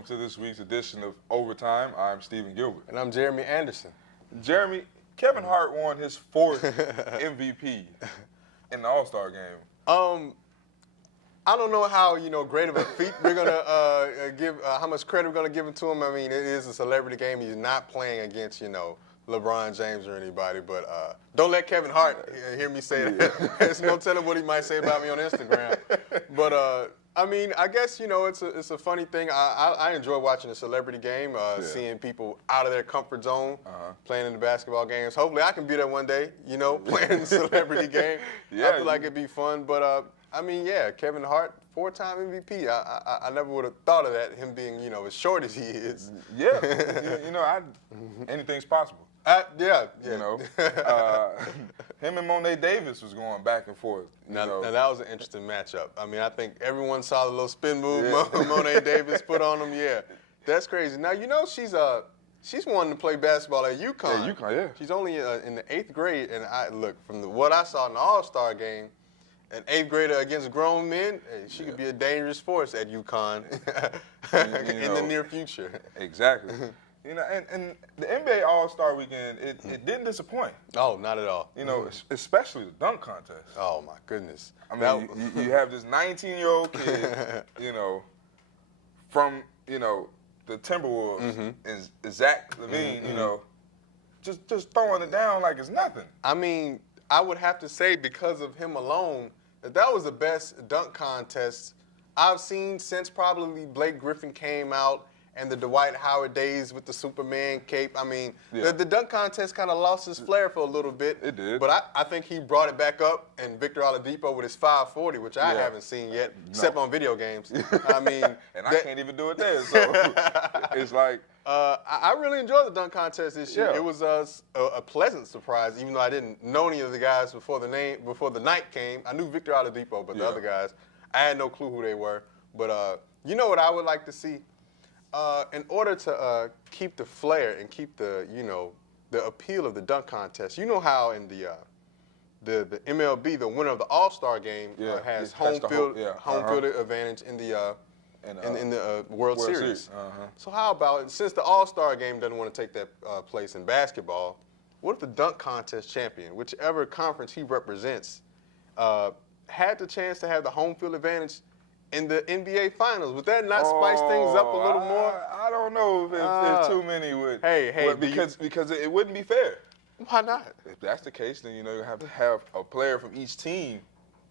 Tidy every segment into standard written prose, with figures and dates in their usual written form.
welcome to this week's edition of Overtime. I'm Stephen Gilbert. And I'm Jeremy Anderson. Jeremy, Kevin Hart won his fourth MVP in the All-Star game. I don't know how great of a feat we're gonna give, how much credit we're gonna give it to him. I mean, it is a celebrity game. He's not playing against LeBron James or anybody. But don't let Kevin Hart hear me say that. There's no telling what he might say about me on Instagram. But I mean, I guess it's a funny thing. I enjoy watching a celebrity game, seeing people out of their comfort zone, playing in the basketball games. Hopefully, I can be there one day. Playing in a celebrity game. I feel like it'd be fun. But I mean, yeah, Kevin Hart, 4-time MVP. I never would have thought of that. Him being as short as he is. Yeah, anything's possible. Yeah. Him and Monet Davis was going back and forth. Now that was an interesting matchup. I mean, I think everyone saw the little spin move Monet Davis put on him. Yeah, that's crazy. Now she's wanting to play basketball at UConn. Yeah, UConn. Yeah. She's only in the 8th grade, and what I saw in the All-Star game, an 8th grader against grown men, she could be a dangerous force at UConn in the near future. Exactly. And the NBA All-Star Weekend, it didn't disappoint. Oh, not at all. Especially the dunk contest. Oh, my goodness. I mean, you have this 19-year-old kid, from, the Timberwolves, is Zach LaVine, just throwing it down like it's nothing. I mean, I would have to say because of him alone, that was the best dunk contest I've seen since probably Blake Griffin came out and the Dwight Howard days with the Superman cape. I mean, the dunk contest kind of lost its flair for a little bit. It did. But I think he brought it back up, and Victor Oladipo with his 540, which I haven't seen yet, except on video games. I mean, and I can't even do it there, so it's like. I really enjoyed the dunk contest this year. Yeah. It was a pleasant surprise, even though I didn't know any of the guys before the night came. I knew Victor Oladipo, but the other guys, I had no clue who they were. But you know what I would like to see? In order to keep the flair and keep the appeal of the dunk contest, you know how in the MLB, the winner of the All-Star game has home field advantage in the World Series. So how about, since the All-Star game doesn't want to take that place in basketball, what if the dunk contest champion, whichever conference he represents, had the chance to have the home field advantage in the NBA Finals? Would that not spice things up a little more? I don't know if too many would. Hey, because it wouldn't be fair. Why not? If that's the case, then you have to have a player from each team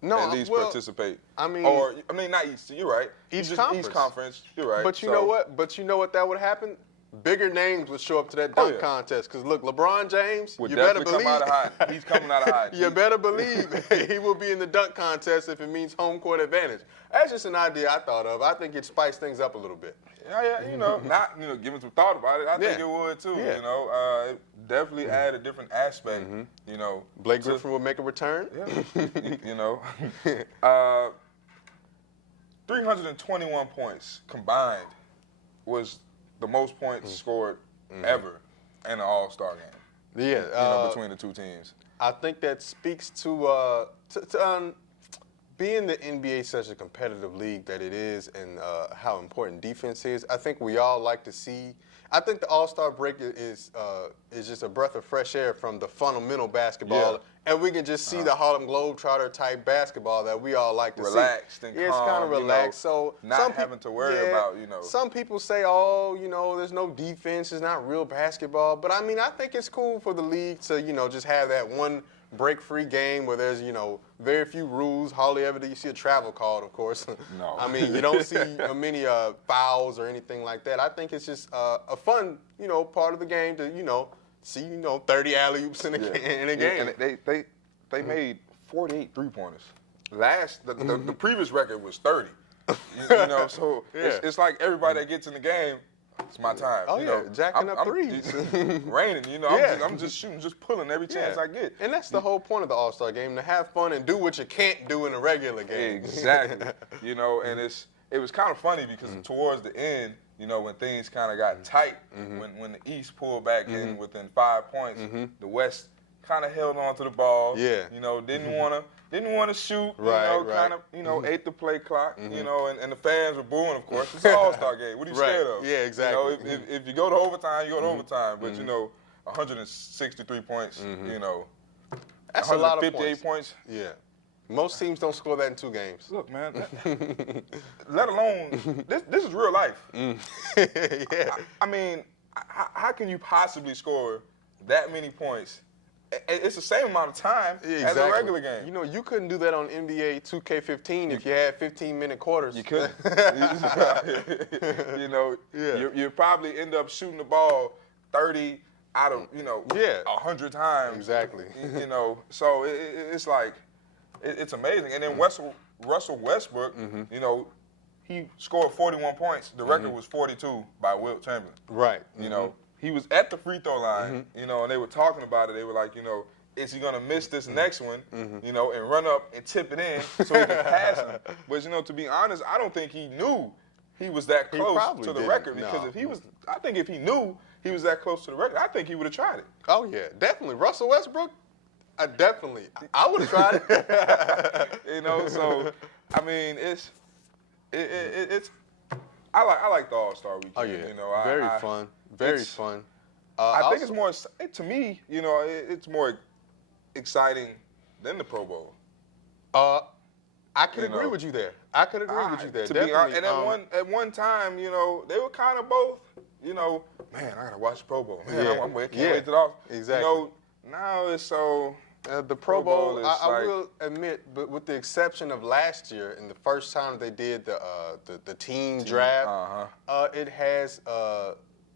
at least participate. I mean, not each team. You're right. Each conference. You're right. But you know what? That would happen. Bigger names would show up to that dunk contest. Because look, LeBron James, you better believe he's coming out of hiding. You better believe he will be in the dunk contest if it means home court advantage. That's just an idea I thought of. I think it spiced things up a little bit. Not giving some thought about it. I think it would too. It definitely add a different aspect. Blake Griffin will make a return. Yeah. 321 points combined was the most points scored ever in an All-Star game. Yeah. Between the two teams. I think that speaks to being the NBA such a competitive league that it is, and how important defense is. I think we all like to see. I think the All-Star break is just a breath of fresh air from the fundamental basketball, and we can just see the Harlem Globetrotter type basketball that we all like to see. Relaxed and calm. It's kind of relaxed, so not having to worry about Some people say, there's no defense, it's not real basketball, but I mean, I think it's cool for the league to just have that one break-free game where there's very few rules. Hardly ever do you see a travel call, of course. No. I mean, you don't see many fouls or anything like that. I think it's just a fun, part of the game to, see, 30 alley-oops in a game. And they made 48 three-pointers. The previous record was 30. So it's like everybody that gets in the game, it's my time. Oh, jacking up threes. Raining, I'm just shooting, just pulling every chance I get. And that's the whole point of the All-Star game, to have fun and do what you can't do in a regular game. Exactly. And it was kind of funny because towards the end, when things kind of got tight, when the East pulled back in within 5 points, the West kind of held on to the ball. Yeah. You know, didn't want to shoot. Right, you know, kind of, ate the play clock. You know, and the fans were booing, of course. It's an All-Star game. What are you scared of? Yeah, exactly. You know, if you go to overtime, you go to overtime. But you know, 163 points. You know, that's a lot of 158 points. Yeah. Most teams don't score that in 2 games. Look, man. Let alone this is real life. Yeah. I mean, how can you possibly score that many points? It's the same amount of time as a regular game. You know, you couldn't do that on NBA 2K15 if you had 15-minute quarters. You couldn't. You know, you probably end up shooting the ball 30 out of, 100 times. Exactly. You know, so it's like, it's amazing. And then Russell Westbrook, you know, he scored 41 points. The record was 42 by Wilt Chamberlain. Right. You know, he was at the free throw line, you know, and they were talking about it. They were like, you know, is he going to miss this next one, you know, and run up and tip it in so he can pass him? But, you know, to be honest, I don't think he knew he was that close to the record. Because if he was, I think if he knew he was that close to the record, I think he would have tried it. Oh, yeah, definitely. Russell Westbrook, definitely. I would have tried it. You know, so, I mean, it's I like the All-Star Weekend. Oh, yeah. You know, Very fun. Very fun. I think it's more, to me, you know, it's more exciting than the Pro Bowl. I could agree with you there. I could agree with you there. To be honest, and at one time, you know, they were kind of both, you know, man, I got to watch the Pro Bowl. Man, I can't wait to the off. Exactly. You know, now it's so... the Pro Bowl, I will admit, but with the exception of last year, and the first time they did the team draft, it has,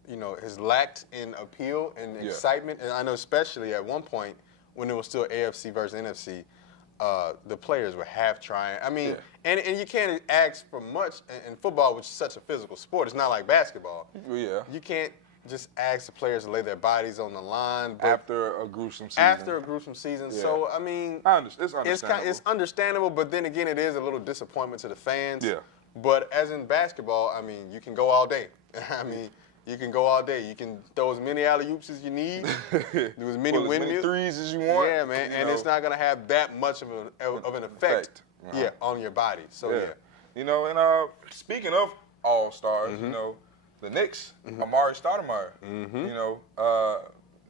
you know, has lacked in appeal and excitement. And I know especially at one point when it was still AFC versus NFC, the players were half trying. I mean, and you can't ask for much in football, which is such a physical sport. It's not like basketball. Yeah. You can't just ask the players to lay their bodies on the line. After a gruesome season. After a gruesome season. Yeah. So, I mean, it's understandable. It's understandable, but then again, it is a little disappointment to the fans. Yeah. But as in basketball, I mean, you can go all day. I mean, you can go all day. You can throw as many alley-oops as you need, do as many windmills, threes as you want. Yeah, man, and it's not going to have that much of an effect, on your body. So, yeah. You know, and speaking of all-stars, you know, the Knicks, Amari Stoudemire, you know,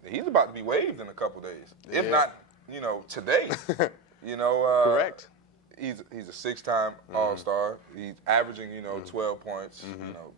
he's about to be waived in a couple days, if not, you know, today. You know, correct. He's a 6-time All-Star. He's averaging, you know, 12 points, you know,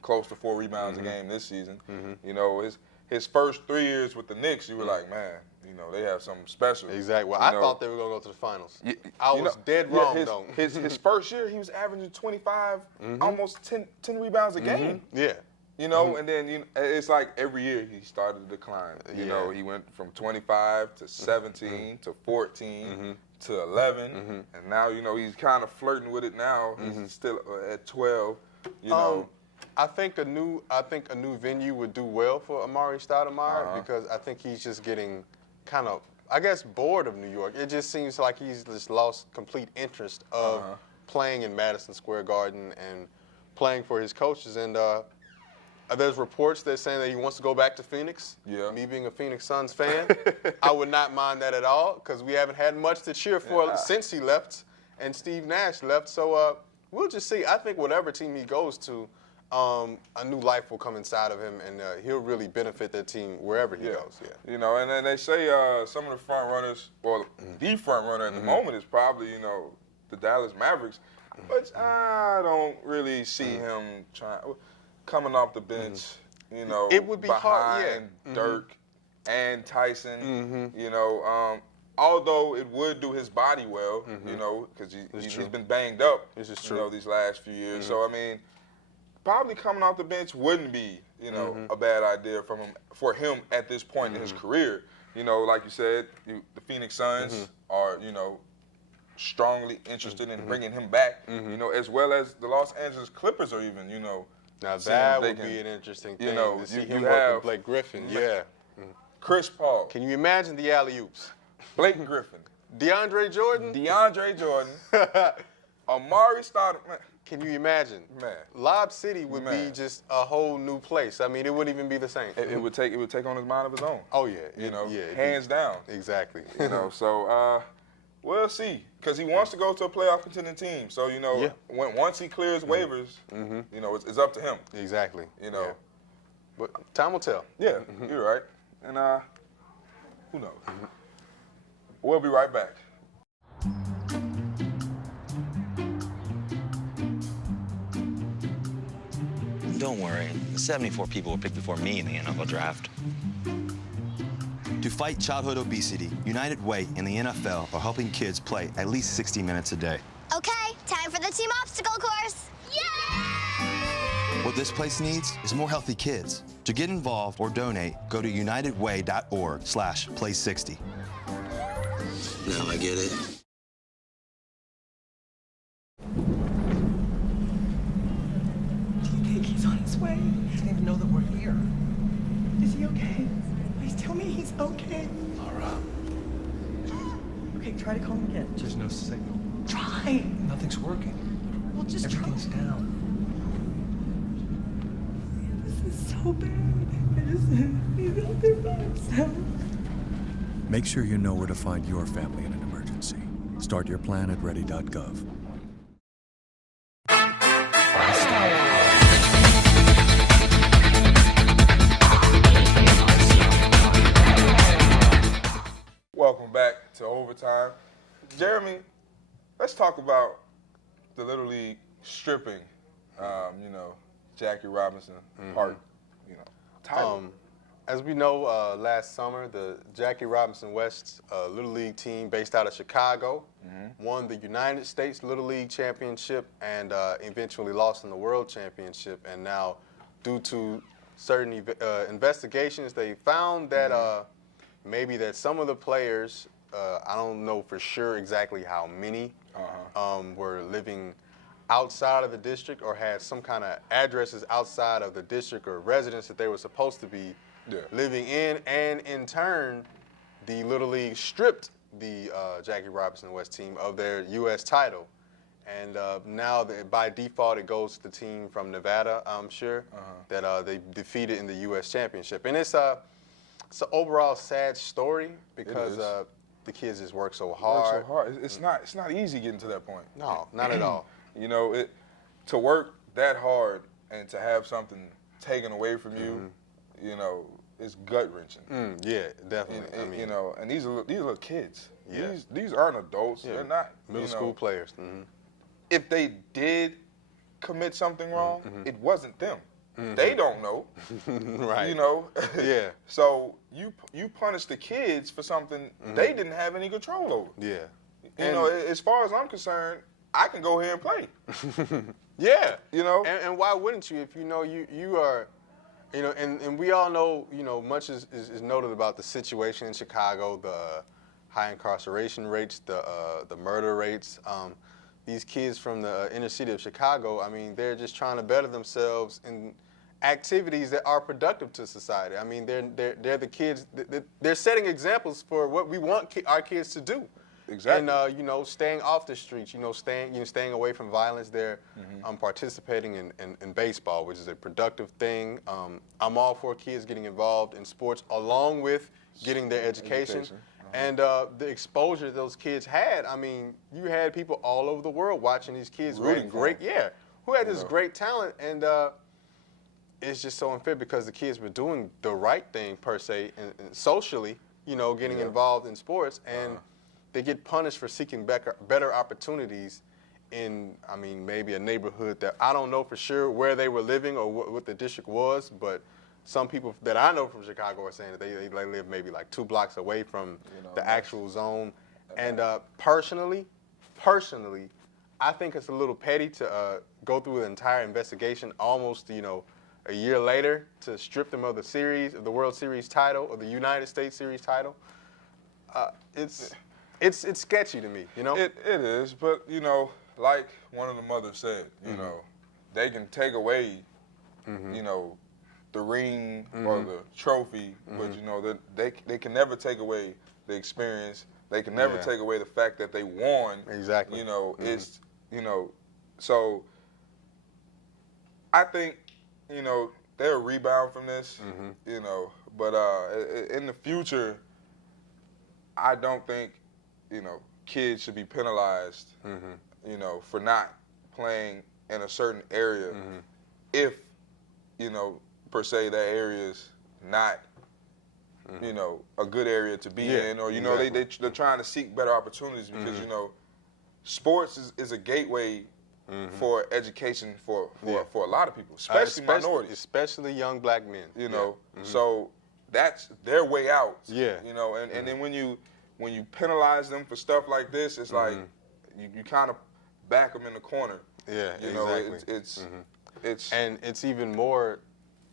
close to 4 rebounds a game this season. You know, his first 3 years with the Knicks, you were like, man, you know, they have something special. Exactly. Well, I thought they were going to go to the finals. I was dead wrong, though. His first year, he was averaging 25, almost 10 rebounds a game. Yeah. You know, and then it's like every year he started to decline. You know, he went from 25 to 17 to 14 to 11, and now, you know, he's kind of flirting with it now. He's still at 12, you know. I think a new venue would do well for Amari Stoudemire because I think he's just getting kind of, I guess, bored of New York. It just seems like he's just lost complete interest of playing in Madison Square Garden and playing for his coaches. And there's reports that saying that he wants to go back to Phoenix. Yeah. Me being a Phoenix Suns fan, I would not mind that at all because we haven't had much to cheer for since he left and Steve Nash left. So we'll just see. I think whatever team he goes to, a new life will come inside of him, and he'll really benefit that team wherever he goes. Yeah. You know, and then they say some of the front runners, well, the front runner at the moment is probably, you know, the Dallas Mavericks, but I don't really see him coming off the bench. You know, it would be behind Dirk and Tyson. You know, although it would do his body well, you know, because he's been banged up. This is true. You know, these last few years. So I mean, probably coming off the bench wouldn't be, you know, a bad idea for him at this point in his career. You know, like you said, the Phoenix Suns are, you know, strongly interested in bringing him back. You know, as well as the Los Angeles Clippers are even, you know. Now that would be an interesting thing to see him work with Blake Griffin. Yeah. Chris Paul. Can you imagine the alley-oops? Blake Griffin. DeAndre Jordan. Amari Stoudemire. Can you imagine? Man. Lob City would be just a whole new place. I mean, it wouldn't even be the same. It would take on his mind of his own. Oh yeah, hands down. Exactly. So we'll see, because he wants to go to a playoff contending team. So once he clears waivers, it's up to him. Exactly. Yeah. But time will tell. Yeah, you're right. And who knows? We'll be right back. Don't worry, 74 people were picked before me in the NFL draft. To fight childhood obesity, United Way and the NFL are helping kids play at least 60 minutes a day. Okay, time for the team obstacle course. Yay! What this place needs is more healthy kids. To get involved or donate, go to unitedway.org/play60. Now I get it. He's on his way. He doesn't even know that we're here. Is he okay? Please tell me he's okay. Laura. Okay, try to call him again. There's no signal. Try. Nothing's working. Well, just Everything's try. down. This is so bad. He's out there by himself. Make sure you know where to find your family in an emergency. Start your plan at ready.gov. Welcome back to Overtime. Jeremy, let's talk about the Little League stripping, Jackie Robinson part, title. As we know, last summer, the Jackie Robinson West Little League team based out of Chicago won the United States Little League Championship and eventually lost in the World Championship. And now, due to certain investigations, they found that maybe that some of the players, I don't know for sure exactly how many, were living outside of the district or had some kind of addresses outside of the district or residence that they were supposed to be living in, and in turn, the Little League stripped the Jackie Robinson West team of their U.S. title. And now, by default, it goes to the team from Nevada, I'm sure, that they defeated in the U.S. Championship. And it's an overall sad story because the kids just work so hard. It's not easy getting to that point. No, not at all. To work that hard and to have something taken away from you, it's gut wrenching. Yeah, definitely. And these are little kids. Yeah. These aren't adults. Yeah. They're not Middle school players. If they did commit something wrong, it wasn't them. They don't know. Right. Yeah. So you punish the kids for something they didn't have any control over. Yeah. As far as I'm concerned, I can go here and play. Yeah. And why wouldn't you if you are, and we all know, much is noted about the situation in Chicago, the high incarceration rates, the murder rates. These kids from the inner city of Chicago, I mean, they're just trying to better themselves in activities that are productive to society. I mean, they're the kids. They're setting examples for what we want our kids to do. Exactly. And staying off the streets, staying away from violence. They're participating in baseball, which is a productive thing. I'm all for kids getting involved in sports along with getting their education. And the exposure those kids had. I mean, you had people all over the world watching these kids who had great talent, and it's just so unfair because the kids were doing the right thing per se, and socially, getting involved in sports, and they get punished for seeking better opportunities in, maybe a neighborhood that I don't know for sure where they were living or what the district was, but some people that I know from Chicago are saying that they live maybe like 2 blocks away from the actual zone. And personally, I think it's a little petty to go through the entire investigation almost, a year later to strip them of the World Series title or the United States Series title. It's sketchy to me, It is, but, like one of the mothers said, they can take away, the ring or the trophy, but that they can never take away the experience. They can never take away the fact that they won. Exactly. It's so I think, they'll rebound from this, but in the future, I don't think, kids should be penalized, for not playing in a certain area if, per se, that area is not, a good area to be in, or, exactly. they're trying to seek better opportunities because, sports is a gateway for education for a lot of people, especially minorities. Especially young black men. So that's their way out. Yeah. And then when you penalize them for stuff like this, it's like you kind of back them in the corner. Yeah, exactly. And it's even more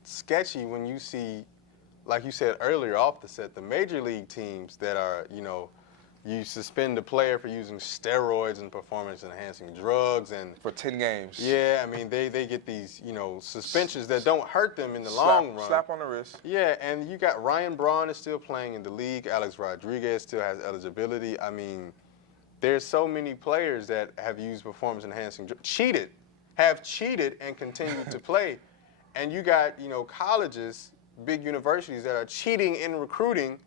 sketchy when you see, like you said earlier off the set, the major league teams that are, you suspend the player for using steroids and performance-enhancing drugs and for 10 games. Yeah, I mean they get these suspensions that don't hurt them in the long run. Slap on the wrist. Yeah, and you got Ryan Braun is still playing in the league. Alex Rodriguez still has eligibility. I mean, there's so many players that have used performance-enhancing drugs, have cheated and continued to play, and you got colleges, big universities that are cheating in recruiting.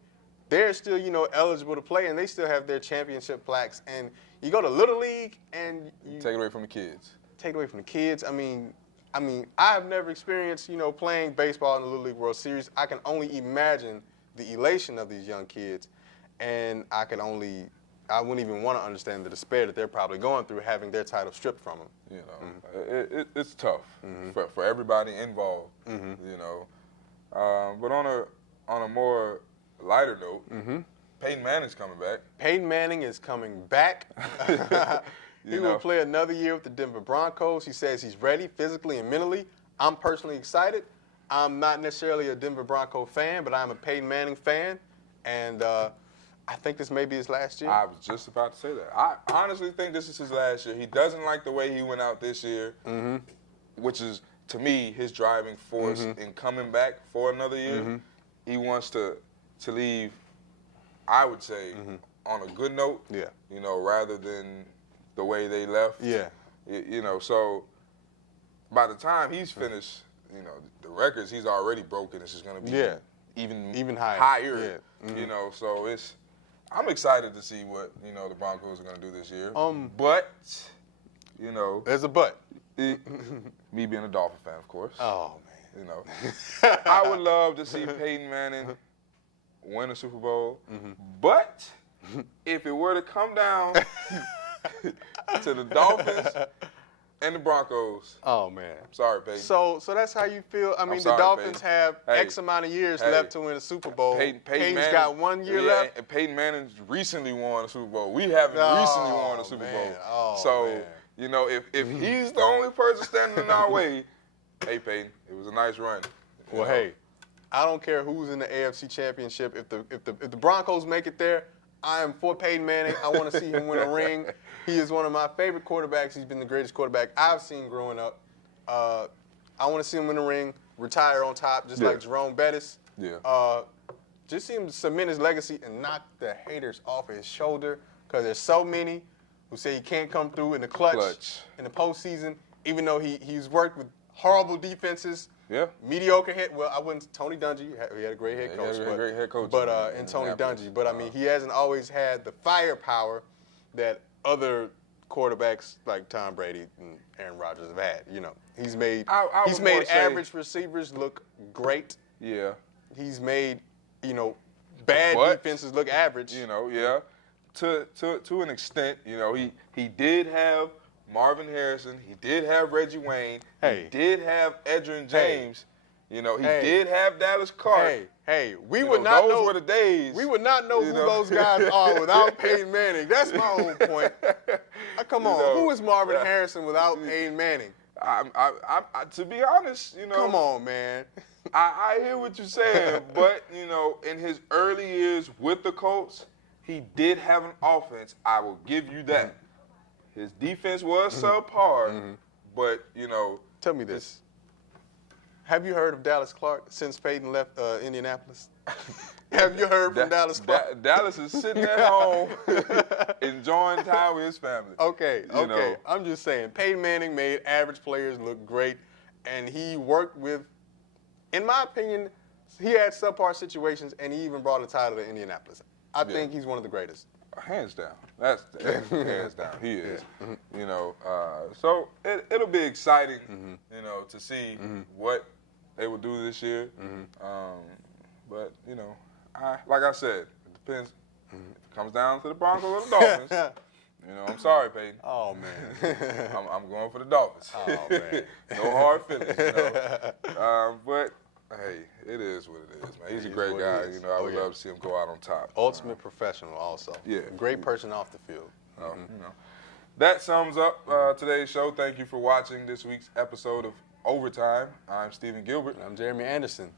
They're still, eligible to play, and they still have their championship plaques. And you go to Little League, and you take it away from the kids. Take it away from the kids. I mean, I have never experienced, playing baseball in the Little League World Series. I can only imagine the elation of these young kids, and I wouldn't even want to understand the despair that they're probably going through having their title stripped from them. It's tough for everybody involved. But on a more lighter note, Peyton Manning's coming back. Peyton Manning is coming back. He will play another year with the Denver Broncos. He says he's ready physically and mentally. I'm personally excited. I'm not necessarily a Denver Bronco fan, but I'm a Peyton Manning fan, and I think this may be his last year. I was just about to say that. I honestly think this is his last year. He doesn't like the way he went out this year, which is, to me, his driving force in coming back for another year. He wants to leave, I would say, on a good note, rather than the way they left. Yeah. So by the time he's finished, the records he's already broken, it's just going to be even higher. Yeah. So I'm excited to see what, the Broncos are going to do this year. But, There's a but. Me being a Dolphin fan, of course. Oh, man. I would love to see Peyton Manning win a Super Bowl. But if it were to come down to the Dolphins and the Broncos. Oh, man. I'm sorry, Peyton. So that's how you feel? I mean, sorry, the Dolphins Peyton. have X amount of years left to win a Super Bowl. Peyton's got 1 year left. And Peyton Manning's recently won a Super Bowl. We haven't recently won a Super Bowl. Oh, so, man. If he's the only person standing in our way, hey, Peyton, it was a nice run. Well, hey, I don't care who's in the AFC Championship. If the Broncos make it there, I am for Peyton Manning. I want to see him win a ring. He is one of my favorite quarterbacks. He's been the greatest quarterback I've seen growing up. I want to see him win a ring, retire on top, just like Jerome Bettis. Yeah. Just see him cement his legacy and knock the haters off his shoulder, because there's so many who say he can't come through in the clutch. In the postseason, even though he's worked with horrible defenses. Yeah. Mediocre head. Well, I wouldn't. Tony Dungy, he had a great head coach. Great head coach. But and Tony Dungy. But I mean, he hasn't always had the firepower that other quarterbacks like Tom Brady and Aaron Rodgers have had. He's made average receivers look great. Yeah. He's made bad defenses look average. To an extent. He did have Marvin Harrison. He did have Reggie Wayne. He did have Edgerrin James. He did have Dallas Clark. We would not know. Those were the days. We would not know who those guys are without Peyton Manning. That's my whole point. Come on, who is Marvin Harrison without Peyton Manning? To be honest, Come on, man. I hear what you're saying, but in his early years with the Colts, he did have an offense. I will give you that. His defense was subpar, but Tell me this. Have you heard of Dallas Clark since Peyton left Indianapolis? Have you heard from Dallas Clark? Dallas is sitting at home enjoying time with his family. Okay. I'm just saying, Peyton Manning made average players look great, and he worked with, in my opinion, he had subpar situations, and he even brought a title to Indianapolis. I think he's one of the greatest. Hands down. That's hands down. He is. You know, so it'll be exciting, you know, to see what they will do this year. But, you know, like I said, it depends. It comes down to the Broncos or the Dolphins. You know, I'm sorry, Peyton. Oh, man. I'm going for the Dolphins. Oh, man. No hard feelings, you know. But, hey, it is what it is, man. He's a great guy. You know, I would love to see him go out on top. Ultimate professional also. Yeah. Great person off the field. You know. That sums up today's show. Thank you for watching this week's episode of Overtime. I'm Stephen Gilbert. I'm Jeremy Anderson.